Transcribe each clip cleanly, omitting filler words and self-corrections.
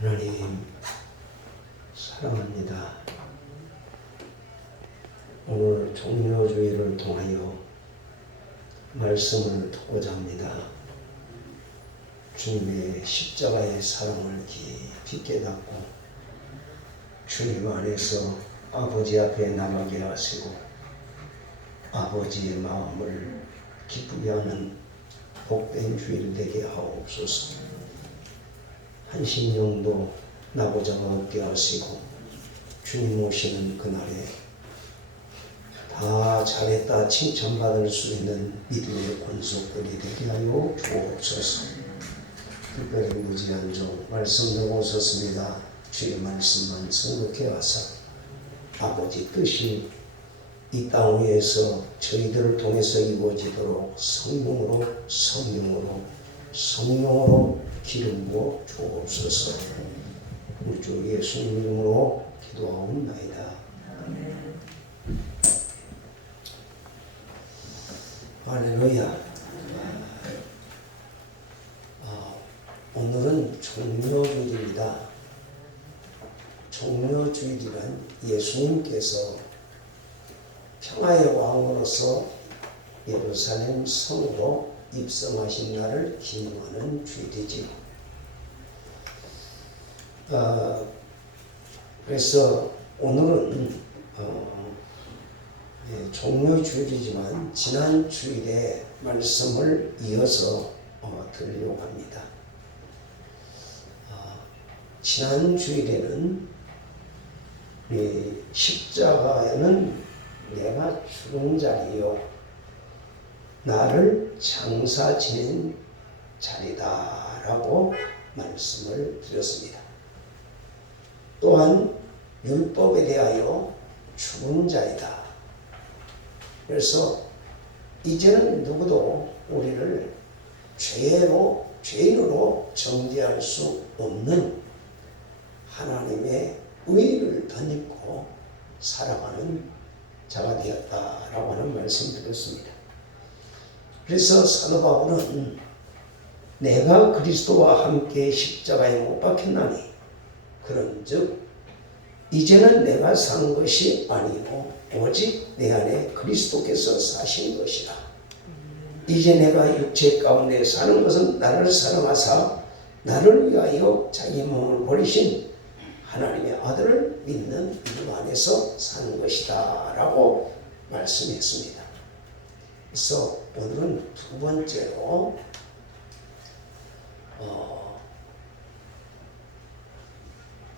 하나님 사랑합니다. 오늘 종료주의를 통하여 말씀을 듣고자 합니다. 주님의 십자가의 사랑을 깊이 깨닫고 주님 안에서 아버지 앞에 나가게 하시고 아버지의 마음을 기쁘게 하는 복된 주일 되게 하옵소서. 한심령도 나고자가 없게 하시고 주님 오시는 그날에 다 잘했다 칭찬받을 수 있는 믿음의 권속들이 되게 하여 주옵소서. 특별히 무지한 종 말씀 들고 오셨습니다. 주의 말씀만 생각해 와서 아버지 뜻이 이 땅 위에서 저희들을 통해서 이루어지도록 성령으로 기름 부어 주옵소서. 우리 주 예수님 이름으로 기도하옵나이다. 할렐루야. 오늘은 종료주일입니다. 종료주일이란 예수님께서 평화의 왕으로서 예루살렘 성으로 입성하신 날을 기념하는 주일이지요. 그래서 오늘은 종료주일이지만 지난 주일의 말씀을 이어서 들으려고 합니다. 지난 주일에는 십자가에는 내가 죽은 자리요 나를 장사 지낸 자리다 라고 말씀을 드렸습니다. 또한 율법에 대하여 죽은 자이다. 그래서 이제는 누구도 우리를 죄인으로 정죄할 수 없는 하나님의 의를 덧입고 살아가는 자가 되었다라고 하는 말씀 드렸습니다. 그래서 사도 바울은 내가 그리스도와 함께 십자가에 못 박혔나니 그런즉 이제는 내가 산 것이 아니고 오직 내 안에 그리스도께서 사신 것이라. 이제 내가 육체 가운데 사는 것은 나를 사랑하사 나를 위하여 자기 몸을 버리신 하나님의 아들을 믿는 이름 안에서 사는 것이다 라고 말씀했습니다. 그래서 오늘은 두 번째로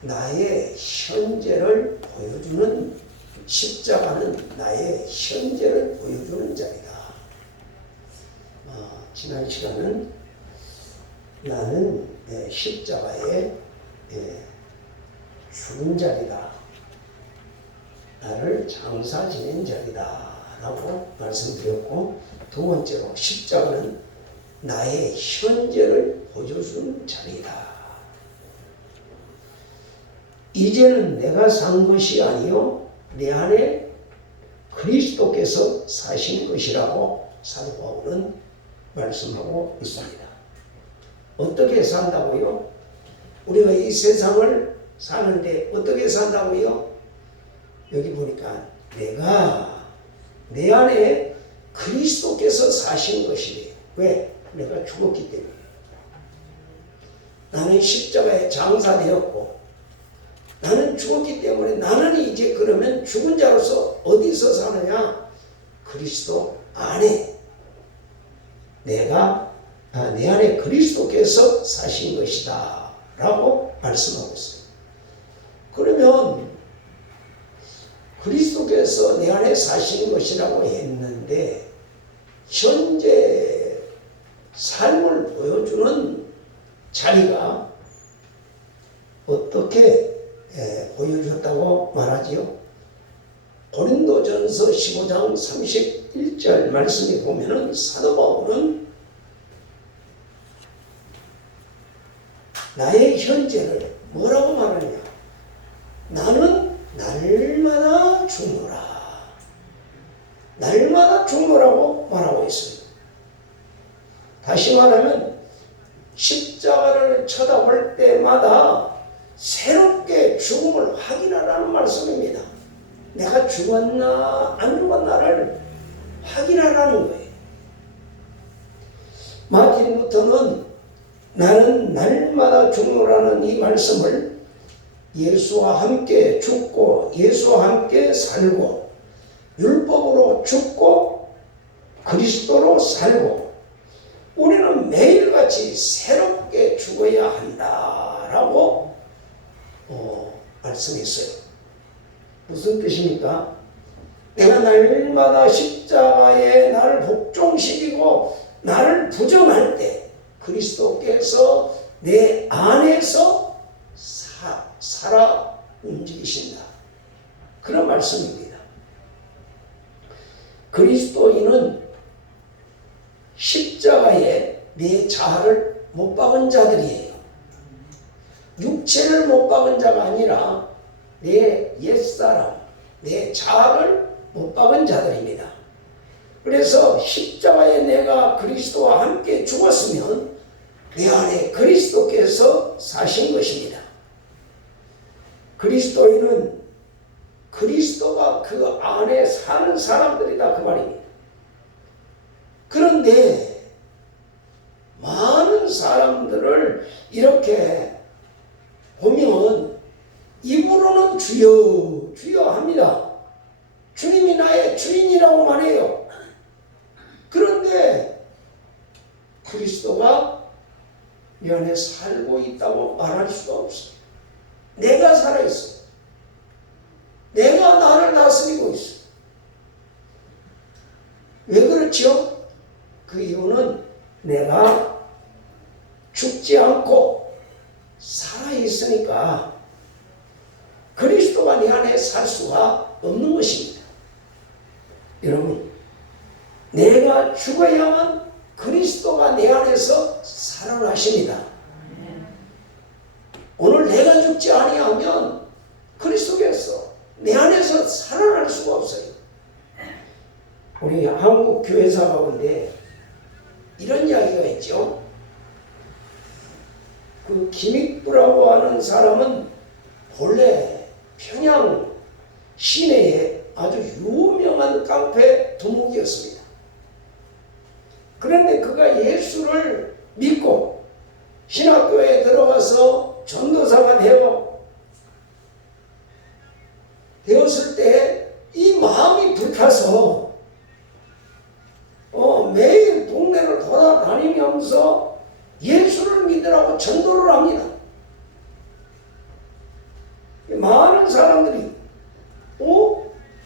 나의 현재를 보여주는 십자가는 나의 현재를 보여주는 자리다. 지난 시간은 나는 십자가의 죽은 자리다. 나를 장사 지낸 자리다 라고 말씀드렸고, 두 번째로 십자가는 나의 현재를 보여주는 자리다. 이제는 내가 산 것이 아니요 내 안에 그리스도께서 사신 것이라고 사도 바울은 말씀하고 있습니다. 어떻게 산다고요? 우리가 이 세상을 사는데 어떻게 산다고요? 여기 보니까 내가 내 안에 그리스도께서 사신 것이래요. 왜? 내가 죽었기 때문에. 나는 십자가에 장사되었고 나는 죽었기 때문에 나는 이제 그러면 죽은 자로서 어디서 사느냐? 그리스도 안에 내 안에 그리스도께서 사신 것이다 라고 말씀하고 있어요. 그러면 그리스도께서 내 안에 사신 것이라고 했는데 현재 삶을 보여주는 자리가 어떻게 보여주셨다고 말하지요? 고린도전서 15장 31절 말씀에 보면은 사도 바울은 나의 현재를 뭐라고 말하냐? 나는 날마다 죽노라. 날마다 죽노라고 말하고 있어요. 다시 말하면 십자가를 쳐다볼 때마다 새롭게 죽음을 확인하라는 말씀입니다. 내가 죽었나 안 죽었나를 확인하라는 거예요. 마틴 루터는 나는 날마다 죽노라는 이 말씀을 예수와 함께 죽고 예수와 함께 살고 율법으로 죽고 그리스도로 살고 우리는 매일같이 새롭게 죽어야 한다라고 말씀했어요. 무슨 뜻입니까? 내가 날마다 십자가에 나를 복종시키고 나를 부정할 때 그리스도께서 내 안에서 살아 움직이신다. 그런 말씀입니다. 그리스도인은 십자가에 내 자아를 못 박은 자들이에요. 육체를 못 박은 자가 아니라 내 옛사람, 내 자아를 못 박은 자들입니다. 그래서 십자가에 내가 그리스도와 함께 죽었으면 내 안에 그리스도께서 사신 것입니다. 그리스도인은 그리스도가 그 안에 사는 사람들이다 그 말입니다. 그런데 많은 사람들을 이렇게 보면 입으로는 주여 주여 합니다. 주님이 나의 주인이라고 말해요. 그런데 그리스도가 내 안에 살고 있다고 말할 수가 없어요. 내가 살아있어요. 내가 나를 다스리고 있어요. 왜 그렇죠? 그 이유는 내가 죽지 않고 살아있으니까 그리스도가 내 안에 살 수가 없는 것입니다. 여러분, 내가 죽어야만 그리스도가 내 안에서 살아나십니다. 오늘 내가 죽지 아니하면 그리스도께서 내 안에서 살아날 수가 없어요. 우리 한국 교회사 가운데 이런 이야기가 있죠. 그 김익부라고 하는 사람은 본래 평양 시내에 아주 유명한 깡패 두목이었습니다. 그런데 그가 예수를 믿고 신학교에 들어가서 전도사가 되었을 때 이 마음이 불타서 매일 동네를 돌아다니면서 예수를 믿으라고 전도를 합니다. 많은 사람들이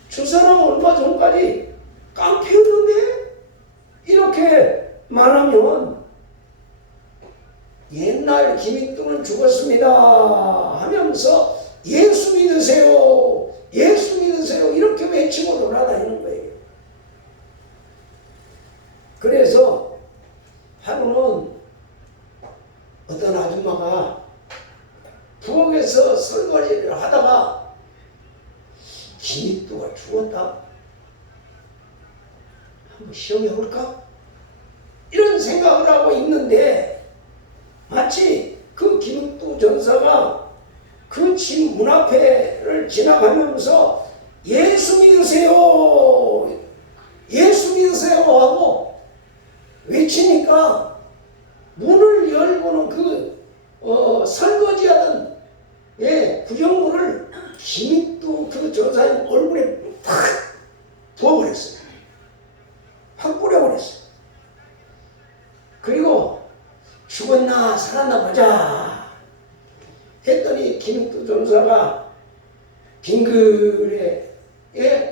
저 사람 얼마 전까지 깡패였는데 이렇게 말하면 옛날 김익두는 죽었습니다 하면서 예수 믿으세요 예수 믿으세요 이렇게 외치고 돌아다니는 거예요. 그래서 하루는 어떤 아줌마가 부엌에서 설거지를 하다가 김익두가 죽었다? 한번 시험해 볼까? 이런 생각을 하고 있는데 마치 그 김익두 전사가 그 집 문 앞에를 지나가면서 예수 믿으세요 예수 믿으세요 하고 외치니까 문을 열고는 그 설거지하던 구경물을 김익두 그 전사님 얼굴에 팍 부어버렸어요. 확 뿌려버렸어요. 그리고 죽었나 살았나 보자 했더니 김익두 전사가 빙글에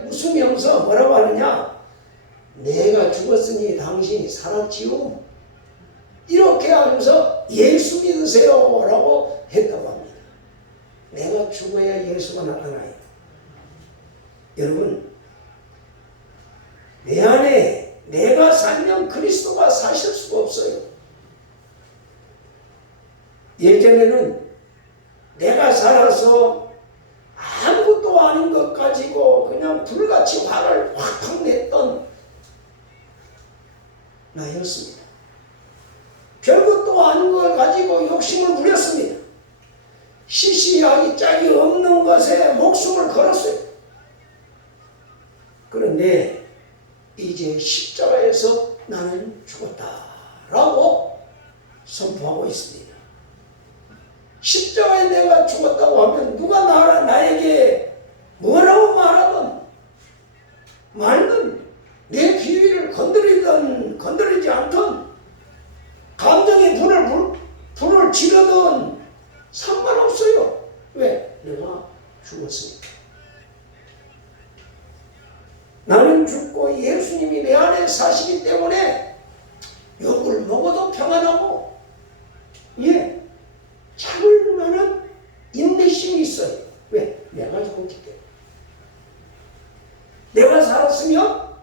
웃으면서 뭐라고 하느냐, 내가 죽었으니 당신이 살았지요 이렇게 하면서 예수 믿으세요 라고 했다고 합니다. 내가 죽어야 예수가 나타나요. 여러분, 내 안에 내가 살면 그리스도가 사실 수가 없어요. 예전에는 내가 살아서 아무것도 아닌 것 가지고 그냥 불같이 화를 확 냈던 나였습니다. 별것도 아닌 걸 가지고 욕심을 부렸습니다. 시시하기 짝이 없는 것에 목숨을 걸었어요. 그런데 이제 십자가에서 나는 죽었다라고 선포하고 있습니다. 십자가에 내가 죽었다고 하면 누가 나에게 뭐라고 말하든 말든 내 비위를 건드리든 건드리지 않든 감정의 불을 지르든 상관없어요. 왜? 내가 죽었으니까. 나는 죽고 예수님이 내 안에 사시기 때문에 욕을 먹어도 평안하고 참을 만한 인내심이 있어요. 왜? 내가 죽었기 때문에. 내가 살았으면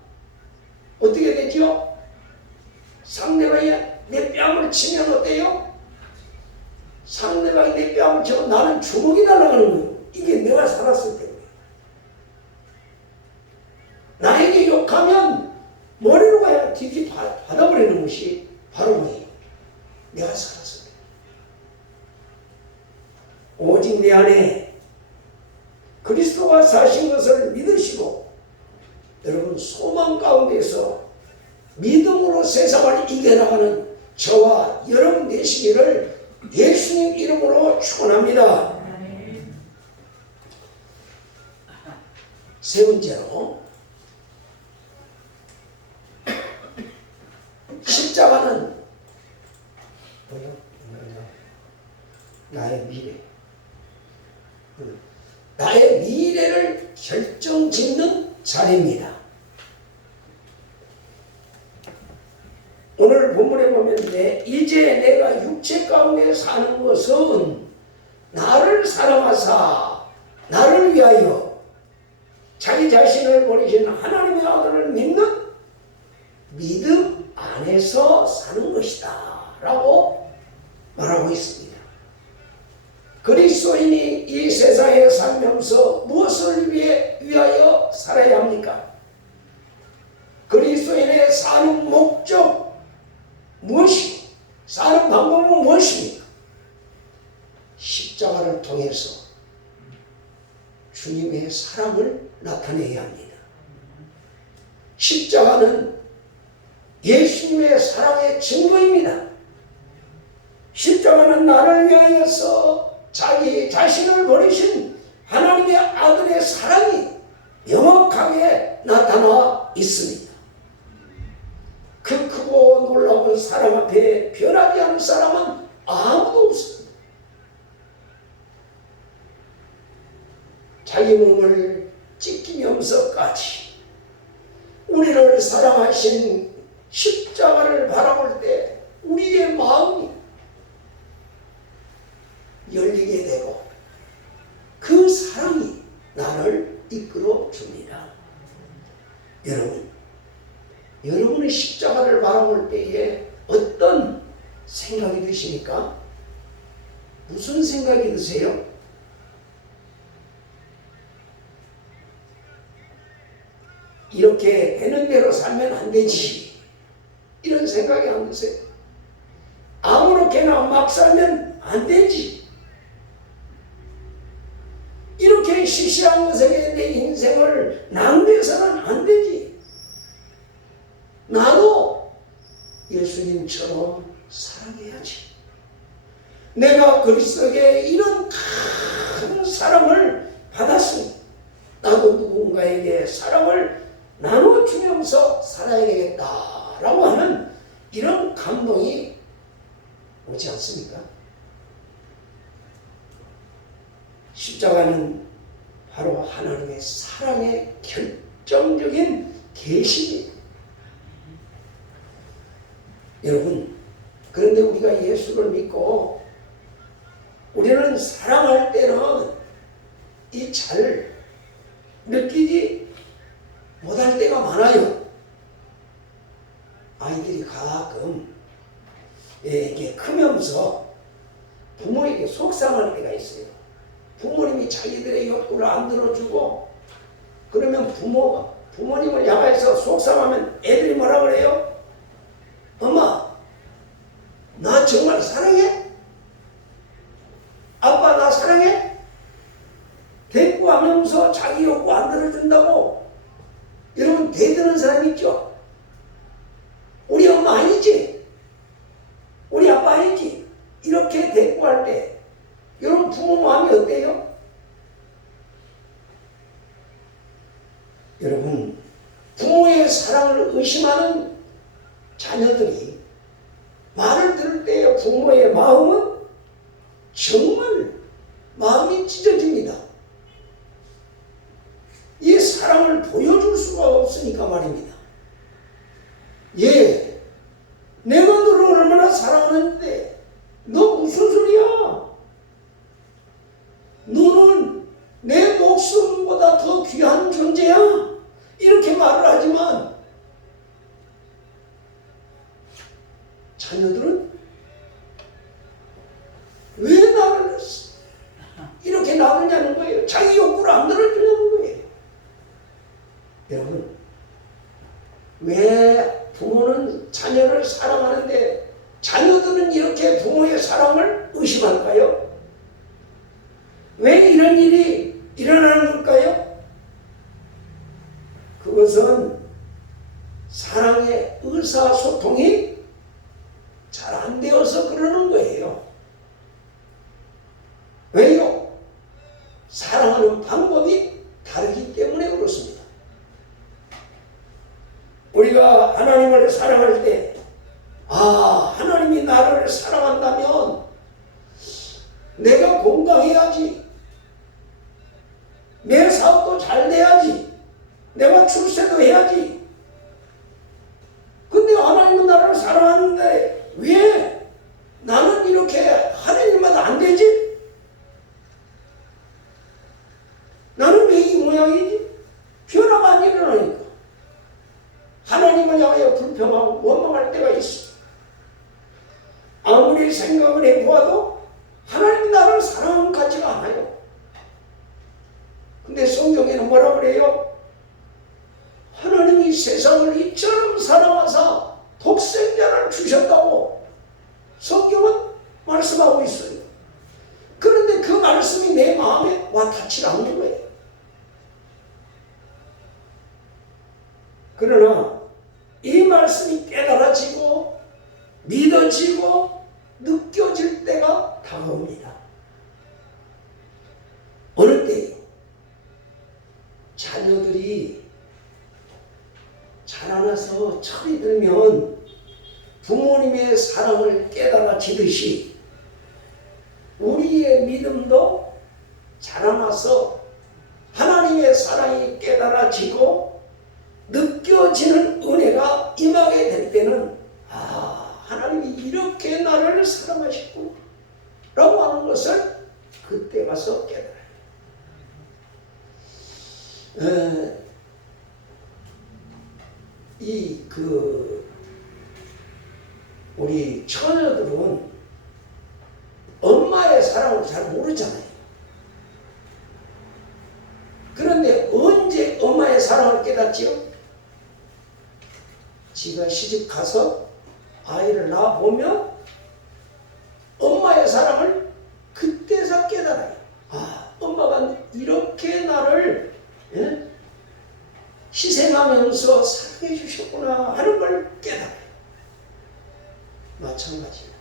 어떻게 되죠? 상대방이 내 뺨을 치면 어때요? 상대방이 내 뺨을 치면 나는 주먹이 날아가는 거예요. 이게 내가 살았을 때문에. 나에게 욕하면 머리로 가야 뒤뒤 받아버리는 것이 바로 뭐예요? 내가 살았을 때. 오직 내 안에 그리스도가 사신 것을 믿으시고 여러분 소망 가운데서 믿음으로 세상을 이겨나가는 저와 여러분 되시기를 예수님 이름으로 축원합니다. 세 번째로 십자가는 나의 미래, 나의 미래를 결정짓는 자리입니다. 오늘 본문에 보면 이제 내가 육체 가운데 사는 것은 나를 사랑하사 나를 위하여 자기 자신을 버리신 하나님의 아들을 믿는 믿음 안에서 사는 것이다 라고 말하고 있습니다. 그리스도인이 이 세상에 살면서 무엇을 위하여 살아야 합니까? 그리스도인의 사는 목적 무엇이? 사는 방법은 무엇입니까? 십자가를 통해서 주님의 사랑을 나타내야 합니다. 십자가는 예수님의 사랑의 증거입니다. 십자가는 나를 위하여서 자기 자신을 버리신 하나님의 아들의 사랑이 명확하게 나타나 있습니다. 그 크고 놀라운 사랑 앞에 변하지 않은 사람은 아무도 없습니다. 자기 몸을 찢기면서까지 우리를 사랑하신 십자가를 바라볼 때 우리의 마음이 열리게 되고 그 사랑이 나를 이끌어 줍니다. 여러분의 십자가를 바라볼 때에 어떤 생각이 드십니까? 무슨 생각이 드세요? 이렇게 되는 대로 살면 안 되지 이런 생각이 안 드세요? 아무렇게나 막 살면 안 되지 이렇게 시시한 것에 내 인생을 낭비해서는 안 되지. 나도 예수님처럼 사랑해야지. 내가 그리스도에게 이런 큰 사랑을 받았으니 나도 누군가에게 사랑을 나눠주면서 살아야 되겠다라고 하는 이런 감동이 오지 않습니까? 십자가는 바로 하나님의 사랑의 결정적인 계시입니다. 여러분, 그런데 우리가 예수를 믿고 우리는 사랑할 때는 이 잘 느끼지 못할 때가 많아요. 아이들이 가끔 이게 크면서 부모에게 속상할 때가 있어요. 부모님이 자기들의 욕구를 안 들어주고 그러면 부모님을 향해서 속상하면 애들이 뭐라 그래요? 엄마, 나 정말 사랑해? 아빠, 나 사랑해? 자기 욕구 안 들어준다고 여러분 대드는 사람 있죠? 우리 엄마 아니지? 우리 아빠 아니지? 이렇게 대꾸할 때 여러분 부모 마음이 어때요? 여러분 부모의 사랑을 의심하는 자녀들이 말을 들을 때 부모의 마음은 정말 마음이 찢어집니다. 이 사랑을 보여줄 수가 없으니까 말입니다. 예, 내가 너를 얼마나 사랑하는데 너 무슨 소리야? 너는 내 목숨보다 더 귀한 존재야? 이렇게 말을 하지만 자녀들은 왜 나를 이렇게 나누냐는 거예요. 자기 욕구를 안 들어주냐는 거예요. 여러분, 왜 부모는 자녀를 사랑하는데 자녀들은 이렇게 부모의 사랑을 의심할까요? 왜 이런 일이 일어나는 걸까요? 그것은 사랑의 의사소통이 잘 안 되어서 그러는 거예요. 왜요? 사랑하는 방법이 다르기 때문에 그렇습니다. 우리가 하나님을 사랑할 때, 하나님이 나를 사랑한다면 내가 건강해야지, 내 사업도 잘 돼야지, 내가 출세도 해야지. 근데 하나님은 나를 사랑하는데 왜 나는 이렇게 하나님마다 안 되지? 나는 왜 이 모양이지? 변화가 안 일어나니까 하나님을 향하여 불평하고 원망할 때가 있어. 아무리 생각을 해보아도 하나님이 나를 사랑하는 것 같지가 않아요. 근데 성경에는 뭐라 그래요? 하나님이 세상을 이처럼 사랑하사 독생자를 주셨다고 성경은 말씀하고 있어요. 그런데 그 말씀이 내 마음에 와닿지 않는 거예요. 그러나 이 말씀이 깨달아지고 믿어지고 느껴질 때가 다가옵니다. 어느 때요? 자녀들이 자라나서 철이 들면 부모님의 사랑을 깨달아지듯이 우리의 믿음도 자라나서 하나님의 사랑이 깨달아지고 느껴지는 은혜가 임하게 될 때는 하나님이 이렇게 나를 사랑하시구나 라고 하는 것을 그때 가서 깨달아요. 우리 처녀들은 엄마의 사랑을 잘 모르잖아요. 그런데 언제 엄마의 사랑을 깨닫지요? 지가 시집 가서 아이를 낳아보면 엄마의 사랑을 그때서 깨달아요. 엄마가 이렇게 나를 희생하면서 사랑해 주셨구나 하는 걸 깨달아요. 마찬가지로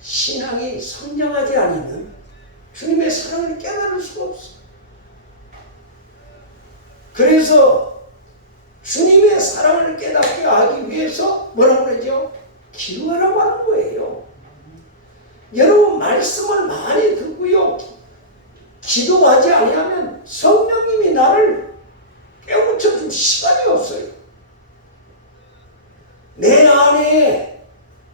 신앙이 성장하지 않으면 주님의 사랑을 깨달을 수가 없어. 그래서 주님의 사랑을 깨닫게 하기 위해서 뭐라고 그러죠? 기도하라고 하는 거예요. 여러분 말씀을 많이 듣고요, 기도하지 아니하면 성령님이 나를 깨우쳐 줄 시간이 없어요. 내 안에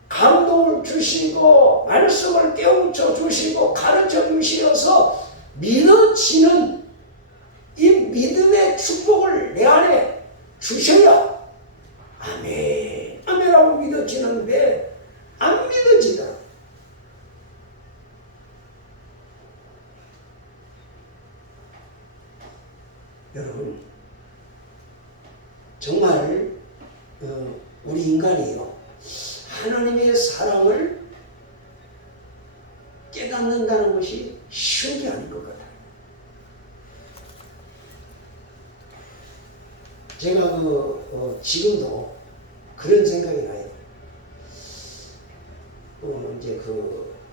감동을 주시고 말씀을 깨우쳐 주시고 가르쳐 주시어서 믿어지는 이 믿음의 축복을 내 안에 주셔야 아멘, 아멘하고 믿어지는데 안 믿어지더라. 여러분 정말 우리 인간이요, 하나님의 사랑을 깨닫는다는 것이 쉬운 게 아닌 것 같아요. 제가 지금도 그런 생각이 나요. 이제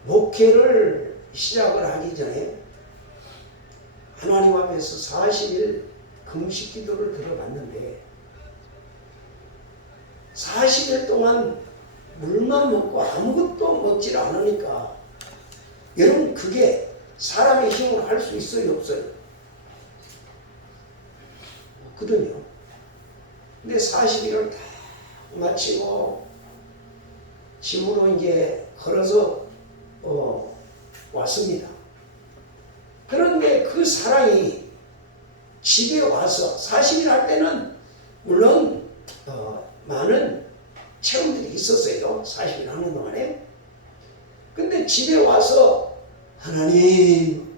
목회를 시작을 하기 전에 하나님 앞에서 40일 금식 기도를 들어봤는데 40일 동안 물만 먹고 아무것도 먹질 않으니까 여러분 그게 사람의 힘으로 할 수 있어요 없어요? 없거든요. 근데 40일을 다 마치고 집으로 이제 걸어서 왔습니다. 그런데 그 사람이 집에 와서 40일 할 때는 물론 많은 체험들이 있었어요. 40일 하는 동안에. 근데 집에 와서 하나님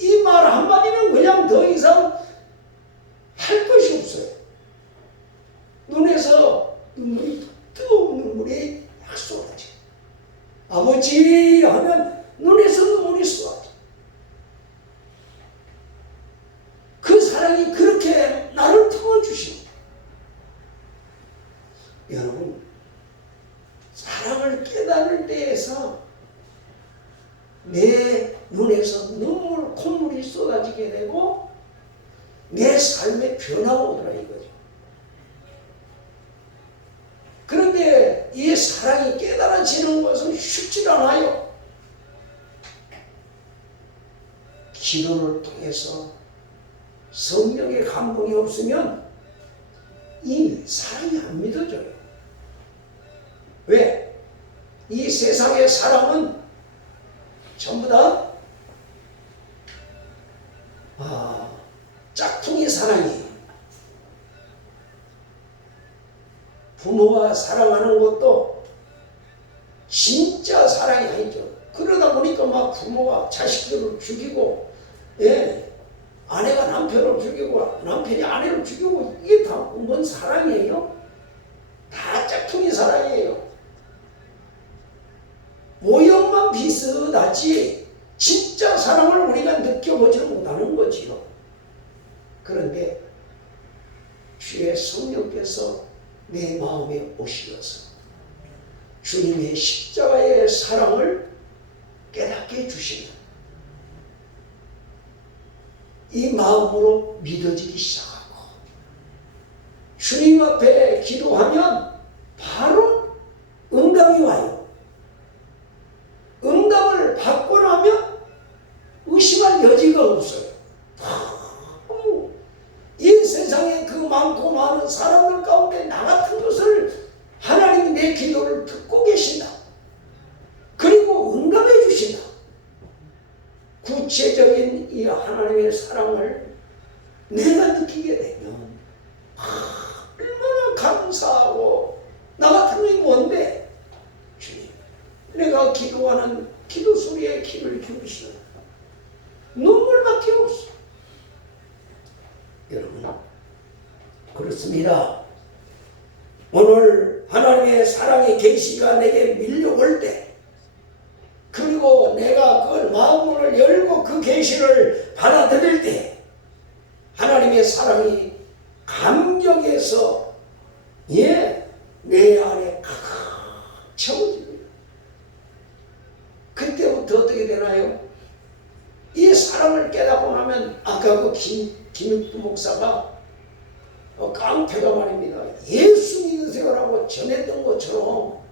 이 말 한마디면 그냥 더 이상 할 것이 없어요. 눈에서 눈물이 뜨거운 눈물이 막 쏟아져. 아버지 하면 눈에서 눈물이 쏟아져. 그 사랑이 그렇게 나를 품어주시는 여러분 사랑을 깨달을 때에서 내 눈에서 눈물, 콧물이 쏟아지게 되고 내 삶의 변화가 오더라 이거죠. 그런데 이 사랑이 깨달아지는 것은 쉽지 않아요. 기도를 통해서 성령의 감동이 없으면 이 사랑이 안 믿어져요. 왜? 이 세상의 사랑은 전부 다 짝퉁이 사랑이에요. 부모가 사랑하는 것도 진짜 사랑이 아니죠. 그러다 보니까 막 부모가 자식들을 죽이고, 아내가 남편을 죽이고, 남편이 아내를 죽이고, 이게 다 뭔 사랑이에요? 다 짝퉁이 사랑이에요. 모형만 비슷하지 진짜 사랑을 우리가 느껴보지는 못하는 거지요. 그런데 주의 성령께서 내 마음에 오시어서 주님의 십자가의 사랑을 깨닫게 해주시면 이 마음으로 믿어지기 시작하고 주님 앞에 기도하면 바로 응답이 와요. 응답을 받고 나면 의심할 여지가 없어요. 이 세상에 그 많고 많은 사람들 가운데 나 같은 것을 하나님이 내 기도를 듣고 계신다. 그리고 응답해 주신다. 구체적인 이 하나님의 사랑을 내가 느끼게 되면 얼마나 감사하고 나 같은 놈이 뭔데 주님 내가 기도하는 기도 소리에 귀를 기울이시는 눈물밖에 없어. 여러분 그렇습니다. 오늘 하나님의 사랑의 계시가 내게 밀려올 때 그리고 내가 그걸 마음문을 열고 그 계시를 받아들일 때 하나님의 사랑이 감격해서 내 안에 가득 채워집니다. 그때부터 어떻게 되나요? 이 사랑을 깨닫고 나면 아까 그 김육두 목사가 깡패가 말입니다. 예수 믿으세요라고 전했던 것처럼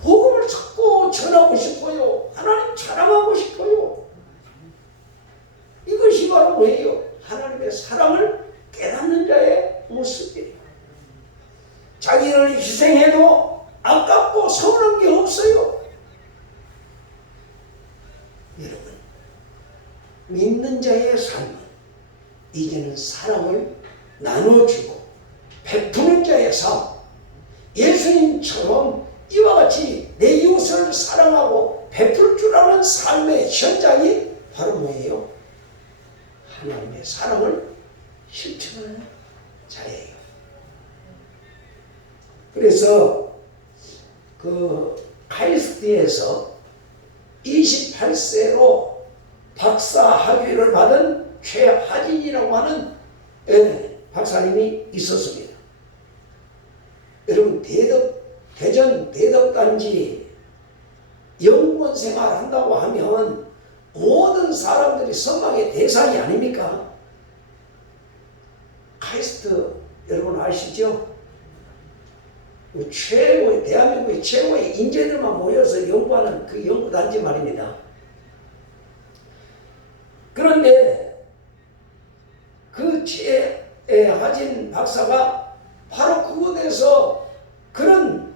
복음을 자꾸 전하고 싶어요. 하나님 자랑하고 싶어요. 이것이 바로 뭐예요? 하나님의 사랑을 깨닫는 자의 모습이에요. 자기를 희생해도 아깝고 서운한 게 없어요. 여러분 믿는 자의 삶은 이제는 사랑을 나눠주고 베푸는 자의 삶, 예수님처럼 이와 같이 내 이웃을 사랑하고 베풀 줄 아는 삶의 현장이 바로 뭐예요? 하나님의 사랑을 실천하는 자예요. 그래서 카이스트에서 28세로 박사 학위를 받은 최하진이라고 하는 박사님이 있었습니다. 여러분, 대전 대덕단지 연구원 생활한다고 하면 모든 사람들이 선망의 대상이 아닙니까? 카이스트 여러분 아시죠? 최고의, 대한민국의 최고의 인재들만 모여서 연구하는 그 연구단지 말입니다. 그런데 그 최하진 박사가 바로 그곳에서 그런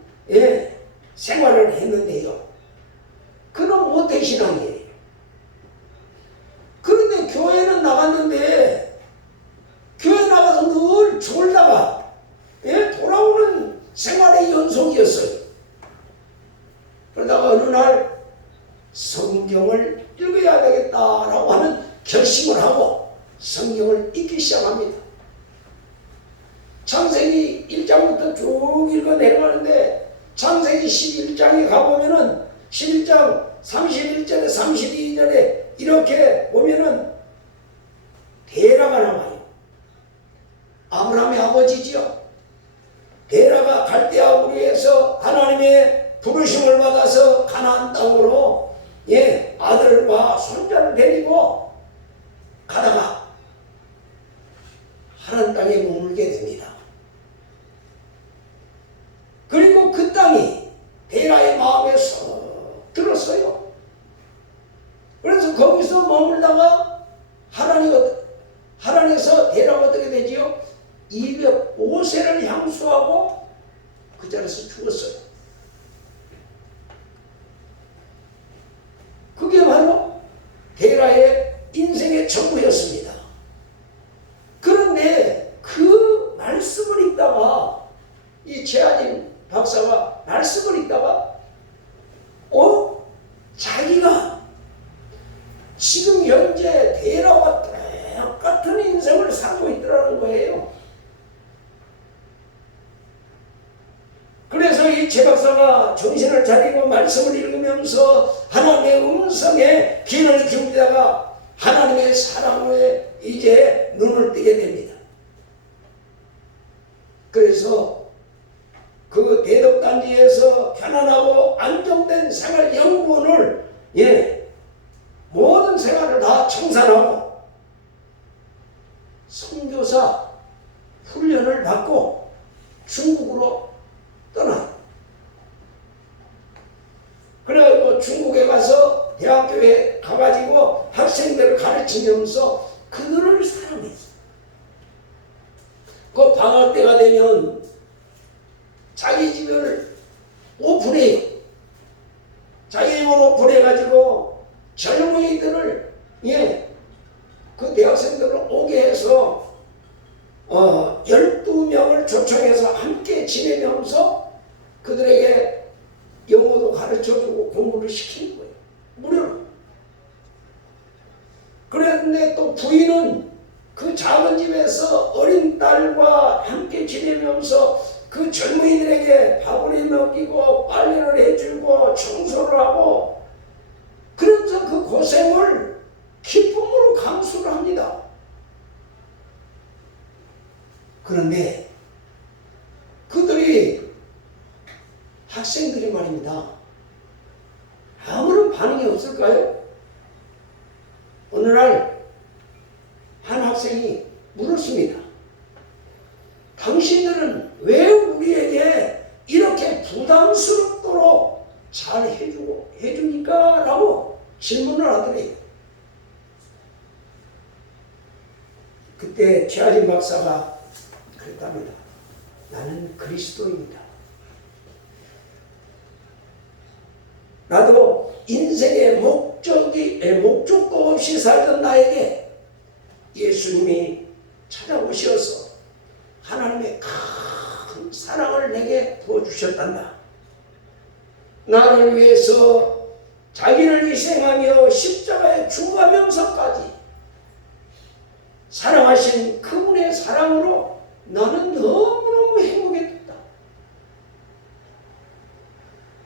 생활을 했는데요. 그는 모태신앙이에요. 그런데 교회는 나갔는데 교회 나가서 늘 졸다가 돌아오는 생활의 연속이었어요. 그러다가 어느 날 성경을 읽어야 되겠다라고 하는 결심을 하고 성경을 읽기 시작합니다. 창세기 1장부터 쭉 읽어 내려가는데 창세기 11장에 가보면은 11장 31절에 32절에 이렇게 보면은 데라가 나와요. 아브라함의 아버지지요. 데라가 갈대아 우리에서 하나님의 부르심을 받아서 가나안 땅으로 아들과 손자를 데리고 가다가 하나님 땅에 머물게 됩니다. 그리고 그 땅이 데라의 마음에 쏙 들었어요. 그래서 거기서 머물다가 하란에서 데라가 어떻게 되지요? 205세를 향수하고 그 자리에서 죽었어요. 그게 바로 데라의 인생의 전부였습니다. 그런데 그 말씀을 읽다가 이 최하진 박사가 말씀을 읽다가 자기가 지금 현재 데라와 똑같은 인생을 살고 있더라는 거예요. 그래서 이 최 박사가 정신을 차리고 말씀을 읽으면서 하나님의 음성에 귀를 기울이다가 하나님의 사랑에 이제 눈을 뜨게 됩니다. 그래서 그 대덕단지에서 편안하고 안정된 생활 연구원을 모든 생활을 다 청산하고 선교사 훈련을 받고 중국으로 떠나요. 그래가지고 중국에 가서 대학교에 가가지고 학생들을 가르치면서 그들을 사랑했어요. 그 방학 때가 되면 자기 집을 오픈해요. 자기 집으로 오픈해가지고 젊은이들을 그 대학생들을 오게 해서 12명을 초청해서 함께 지내면서 그들에게 영어도 가르쳐주고 공부를 시키는 거예요. 무료로. 그런데 또 부인은 그 작은 집에서 어린 딸과 함께 지내면서 그 젊은이들에게 밥을 먹이고 빨래를 해주고 청소를 하고 그러면서 그 고생을 기쁨으로 감수를 합니다. 그런데 그들이 학생들이 말입니다. 아무런 반응이 없을까요? 어느 날 한 학생이 물었습니다. 당신들은 왜 우리에게 이렇게 부담스럽도록 잘 해주니까? 라고 질문을 하더래요. 그때 최하진 박사가 그랬답니다. 나는 그리스도입니다. 나도 인생의 목적도 없이 살던 나에게 예수님이 찾아오셔서 하나님의 큰 사랑을 내게 부어주셨단다. 나를 위해서 자기를 희생하며 십자가에 죽어가면서까지 사랑하신 그분의 사랑으로 나는 너무너무 행복했다.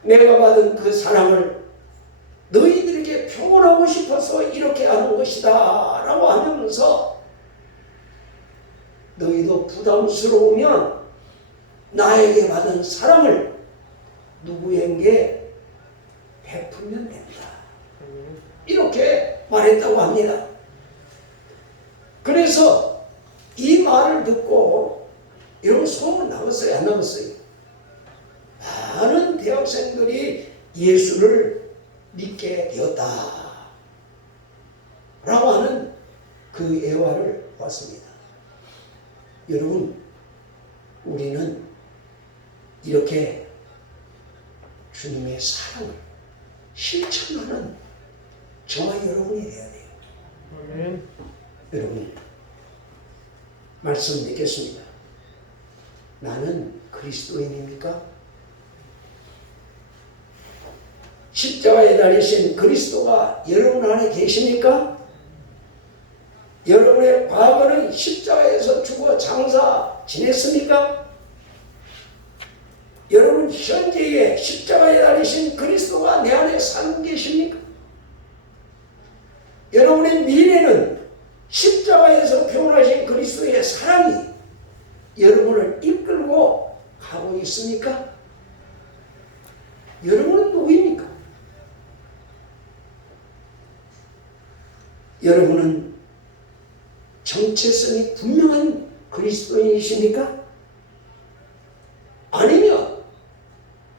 내가 받은 그 사랑을 너희들에게 표현하고 싶어서 이렇게 하는 것이다 라고 하면서 너희도 부담스러우면 나에게 받은 사랑을 누구에게 베풀면 된다. 이렇게 말했다고 합니다. 그래서 이 말을 듣고 이런 소문 나갔어요? 안 나갔어요? 많은 대학생들이 예수를 믿게 되었다 라고 하는 그 예화를 봤습니다. 여러분, 우리는 이렇게 주님의 사랑을 실천하는 저와 여러분이 되어야 돼요. 여러분, 말씀 맺겠습니다. 나는 그리스도인입니까? 십자가에 달리신 그리스도가 여러분 안에 계십니까? 여러분의 과거는 십자가에서 죽어 장사 지냈습니까? 여러분 현재에 십자가에 달리신 그리스도가 내 안에 살고 계십니까? 여러분의 미래는 십자가에서 표현하신 그리스도의 사랑이 여러분을 이끌고 가고 있습니까? 여러분은 누구입니까? 여러분은 정체성이 분명한 그리스도인이십니까? 아니면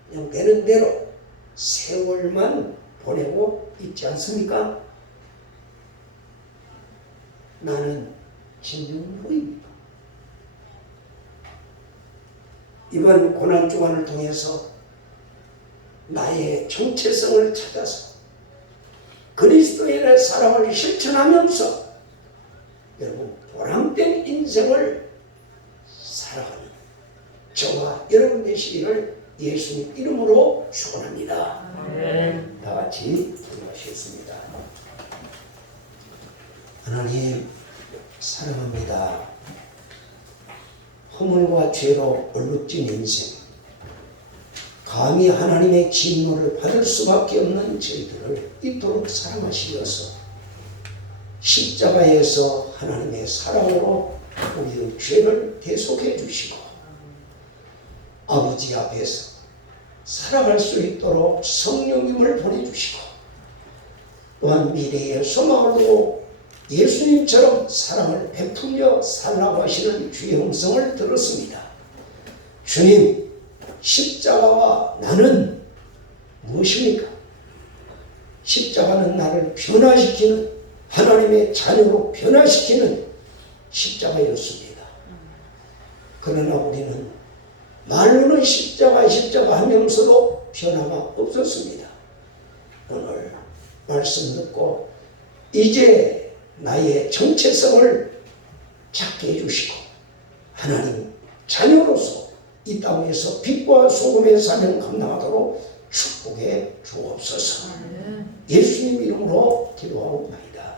그냥 되는 대로 세월만 보내고 있지 않습니까? 나는 진정 누구입니까? 이번 고난주간을 통해서 나의 정체성을 찾아서 그리스도인의 사랑을 실천하면서 여러분 보람된 인생을 살아가는 저와 여러분 되시기를 예수님 이름으로 축원합니다. 다 같이 기도하시겠습니다. 하나님 사랑합니다. 허물과 죄로 얼룩진 인생, 감히 하나님의 진노를 받을 수밖에 없는 저희들을 이토록 사랑하시어서 십자가에서 하나님의 사랑으로 우리의 죄를 대속해 주시고 아버지 앞에서 살아갈 수 있도록 성령님을 보내주시고 또한 미래의 소망을 두고 예수님처럼 사랑을 베풀려 살라고 하시는 주의 음성을 들었습니다. 주님, 십자가와 나는 무엇입니까? 십자가는 나를 변화시키는 하나님의 자녀로 변화시키는 십자가였습니다. 그러나 우리는 말로는 십자가 하면서도 변화가 없었습니다. 오늘 말씀 듣고 이제 나의 정체성을 찾게 해주시고 하나님 자녀로서 이 땅에서 빛과 소금의 사명 감당하도록 축복해 주옵소서. 예수님 이름으로 기도하옵나이다.